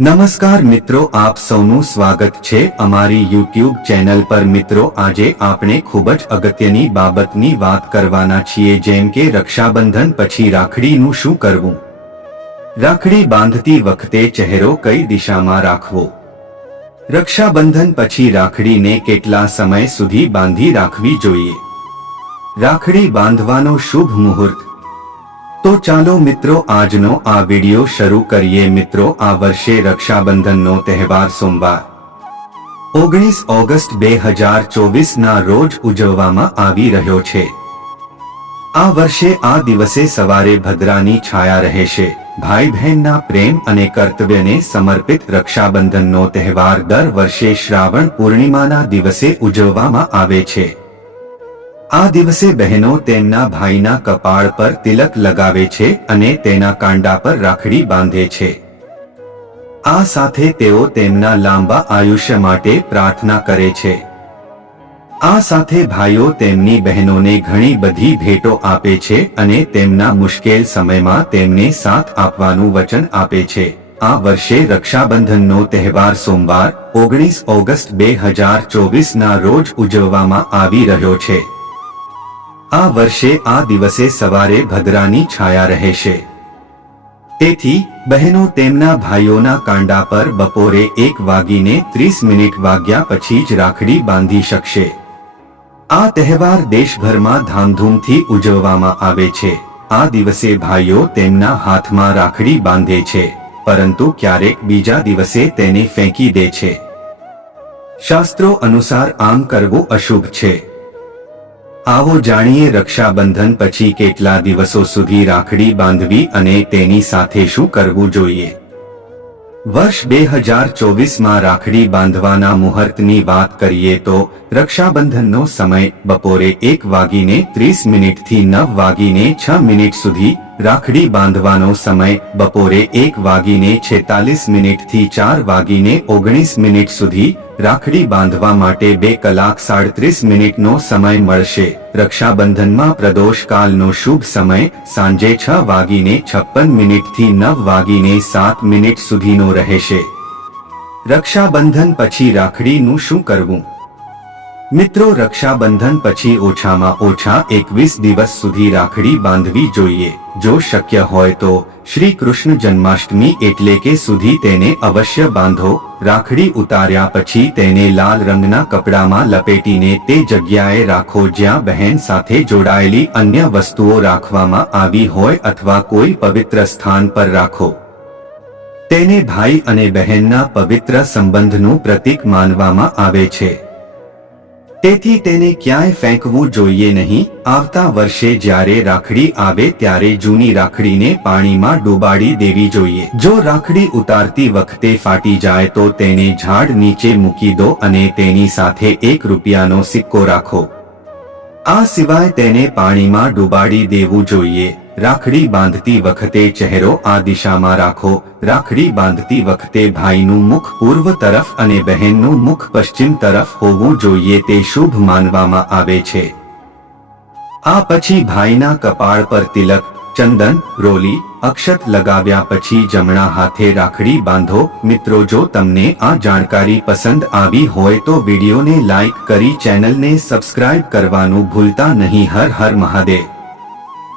નમસ્કાર મિત્રો, આપ સૌનું સ્વાગત છે અમારી યુટ્યુબ ચેનલ પર। મિત્રો, આજે આપણે ખૂબ જ અગત્યની બાબતની વાત કરવાના છીએ, જેમ કે રક્ષાબંધન પછી રાખડીનું શું કરવું। રાખડી બાંધતી વખતે ચહેરો કઈ દિશામાં રાખવો। રક્ષાબંધન પછી રાખડીને કેટલા સમય સુધી બાંધી રાખવી જોઈએ। રાખડી બાંધવાનો શુભ મુહૂર્ત। તો ચાલો મિત્રો, આજનો આ વિડિયો શરૂ કરીએ। મિત્રો, આ વર્ષે રક્ષાબંધનનો તહેવાર સોમવાર 19 ઓગસ્ટ 2024 ના રોજ ઉજવવામાં આવી રહ્યો છે। આ વર્ષે આ દિવસે સવારે ભદ્રાની છાયા રહેશે। ભાઈ બહેનના પ્રેમ અને કર્તવ્યને સમર્પિત રક્ષાબંધનનો તહેવાર દર વર્ષે શ્રાવણ પૂર્ણિમાના દિવસે ઉજવવામાં આવે છે। આ દિવસે બહેનો તેમના ભાઈના કપાળ પર તિલક લગાવે છે અને તેના કાંડા પર રાખડી બાંધે છે। આ સાથે તેઓ તેમના લાંબા આયુષ્ય માટે પ્રાર્થના કરે છે। આ સાથે ભાઈઓ તેમની બહેનોને ઘણી બધી ભેટો આપે છે અને તેમના મુશ્કેલ સમયમાં તેમને સાથ આપવાનું વચન આપે છે। આ વર્ષે રક્ષાબંધનનો તહેવાર સોમવાર 19 ઓગસ્ટ 2024 ના રોજ ઉજવવામાં આવી રહ્યો છે। આ વર્ષે આ દિવસે સવારે ભદ્રાની છાયા રહેશે, તેથી બહેનો તેમના ભાઈઓના કાંડા પર બપોરે 1:30 વાગ્યા પછી જ રાખડી બાંધી શકશે। આ તહેવાર દેશભરમાં ધામધૂમથી ઉજવવામાં આવે છે। આ દિવસે ભાઈઓ તેમના હાથમાં રાખડી બાંધે છે, પરંતુ ક્યારેક બીજા દિવસે તેને ફેંકી દે છે। શાસ્ત્રો અનુસાર આમ કરવું અશુભ છે। આવો જાણીએ રક્ષાબંધન પછી કેટલા દિવસો સુધી રાખડી બાંધવી અને તેની સાથે શું કરવું જોઈએ। વર્ષ 2024માં રાખડી બાંધવાના મુહૂર્તની વાત કરીએ તો રક્ષાબંધનનો સમય બપોરે 1:30 થી 9:06 સુધી। રાખડી બાંધવાનો સમય બપોરે 1:46 થી 4:19 સુધી। રાખડી બાંધવા માટે 2 કલાક 37 નો સમય મળશે। રક્ષાબંધનમાં પ્રદોષ કાલનો શુભ સમય સાંજે 6:56 થી 9:07 સુધીનો રહેશે। રક્ષાબંધન પછી રાખડીનું શું કરવું। મિત્રો, રક્ષાબંધન પછી ઓછામાં ઓછા 21 દિવસ સુધી રાખડી બાંધવી જોઈએ। જો શક્ય હોય તો શ્રી કૃષ્ણ જન્માષ્ટમી એટલે કે સુધી તેને અવશ્ય બાંધો। રાખડી ઉતાર્યા પછી તેને લાલ રંગના કપડામાં લપેટીને તે જગ્યાએ રાખો જ્યાં બહેન સાથે જોડાયેલી અન્ય વસ્તુઓ રાખવામાં આવી હોય અથવા કોઈ પવિત્ર સ્થાન પર રાખો। તેને ભાઈ અને બહેનના પવિત્ર સંબંધનું પ્રતીક માનવામાં આવે છે, તેથી તેને ક્યાંય ફેંકવું જોઈએ નહીં। આવતા વર્ષે જ્યારે રાખડી આવે ત્યારે જૂની રાખડીને પાણીમાં ડૂબાડી દેવી જોઈએ। જો રાખડી ઉતારતી વખતે ફાટી જાય તો તેને ઝાડ નીચે મૂકી દો અને તેની સાથે 1 રૂપિયાનો સિક્કો રાખો। આ સિવાય તેને પાણીમાં ડૂબાડી દેવું જોઈએ। રાખડી બાંધતી વખતે ચહેરો આ દિશામાં રાખો। રાખડી બાંધતી વખતે ભાઈનું મુખ પૂર્વ તરફ અને બહેનનું મુખ પશ્ચિમ તરફ હોવું જોઈએ, તે શુભ માનવામાં આવે છે। આ પછી ભાઈના કપાળ પર તિલક, ચંદન, રોલી, અક્ષત લગાવ્યા પછી જમણા હાથે રાખડી બાંધો। મિત્રો, જો તમને આ જાણકારી પસંદ આવી હોય તો વિડીયોને લાઈક કરી ચેનલને સબસ્ક્રાઇબ કરવાનું ભૂલતા નહીં। હર હર મહાદેવ।